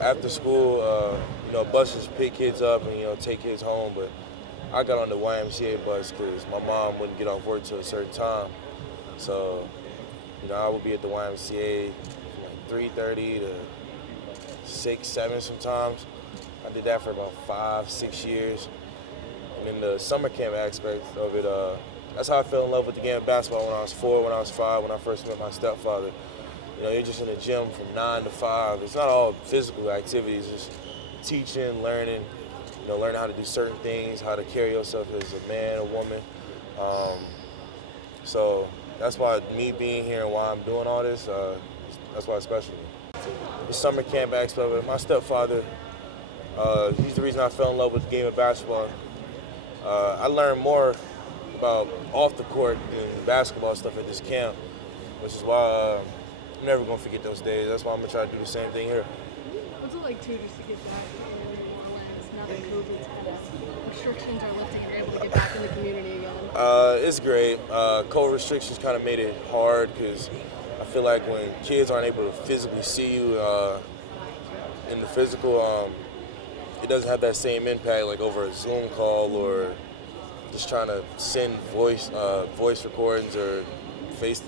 after school, buses pick kids up and, take kids home. But I got on the YMCA bus because my mom wouldn't get off work till a certain time. So, I would be at the YMCA from like 3:30 to 6, 7 sometimes. I did that for about 5, 6 years. And then the summer camp aspect of it, that's how I fell in love with the game of basketball when I was 4, when I was 5, when I first met my stepfather. You're just in the gym from 9 to 5. It's not all physical activities, it's teaching, learning, learning how to do certain things, how to carry yourself as a man, a woman. So that's why me being here and why I'm doing all this, that's why it's special to me. The summer camp aspect of it, my stepfather, he's the reason I fell in love with the game of basketball. I learned more about off the court than basketball stuff at this camp, which is why I'm never going to forget those days. That's why I'm going to try to do the same thing here. What's it like, too, just to get back in Orleans now that COVID's kind of restrictions are lifting and you're able to get back in the community again? It's great. COVID restrictions kind of made it hard because I feel like when kids aren't able to physically see you in the physical, it doesn't have that same impact like over a Zoom call or just trying to send voice recordings or face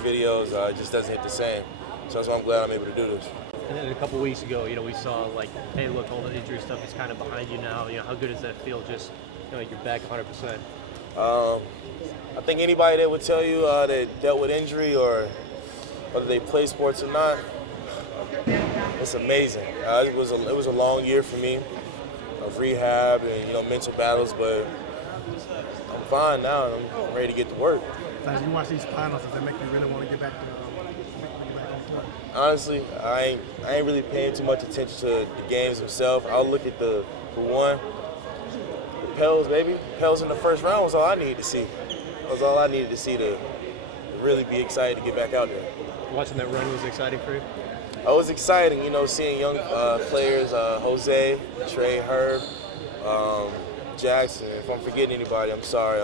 videos. It just doesn't hit the same. So that's why I'm glad I'm able to do this. And then a couple weeks ago, we saw like, hey, look, all the injury stuff is kind of behind you now. How good does that feel? Just like you're back 100%. I think anybody that would tell you that dealt with injury or whether they play sports or not, it's amazing. It was a long year for me of rehab and mental battles, but I'm fine now and I'm ready to get to work. As you watch these finals, does that make you really want to get back on court? Honestly, I ain't really paying too much attention to the games themselves. I'll look at who won. The Pels, baby. Pels in the first round was all I needed to see. That was all I needed to see to really be excited to get back out there. Watching that run was exciting for you? It was exciting, seeing young players, Jose, Trey, Herb, Jackson. If I'm forgetting anybody, I'm sorry.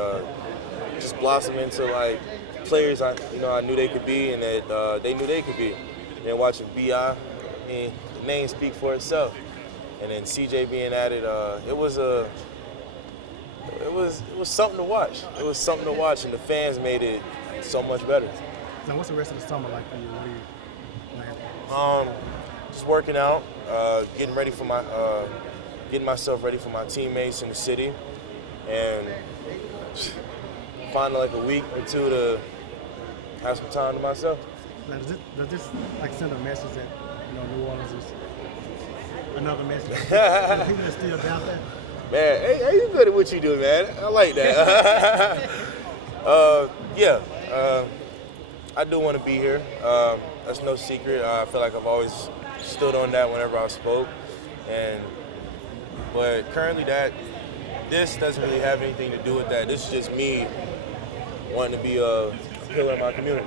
Just blossom into like players I knew they could be and that they knew they could be. And watching B.I., the name speak for itself. And then CJ being added, it was something to watch. It was something to watch, and the fans made it so much better. So what's the rest of the summer like for you? Just working out, getting myself ready for my teammates in the city, and finding like a week or two to have some time to myself. Now, does this like send a message that New Orleans is another message? People are still about that. Man, hey, you good at what you do, man. I like that. I do want to be here. That's no secret. I feel like I've always stood on that whenever I spoke. But currently this doesn't really have anything to do with that. This is just me wanting to be a pillar in my community.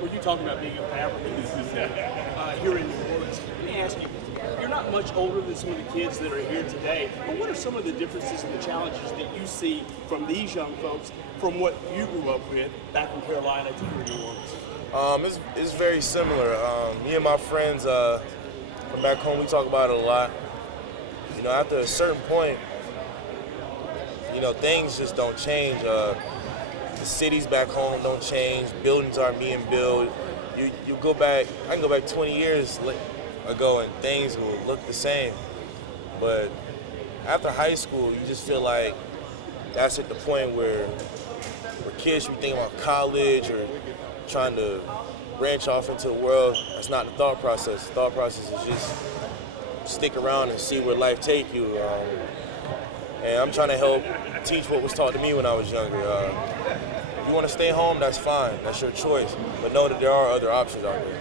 When you talking about being a fabric here in New Orleans, let me ask you, you're not much older than some of the kids that are here today, but what are some of the differences and the challenges that you see from these young folks from what you grew up with back in Carolina to here in New Orleans? It's very similar. Me and my friends from back home, we talk about it a lot. After a certain point, things just don't change. The cities back home don't change. Buildings aren't being built. I can go back 20 years ago and things will look the same. But after high school, you just feel like that's at the point where kids should be thinking about college or trying to branch off into the world. That's not the thought process. The thought process is just stick around and see where life take you. And I'm trying to help teach what was taught to me when I was younger. If you want to stay home, that's fine. That's your choice. But know that there are other options out there.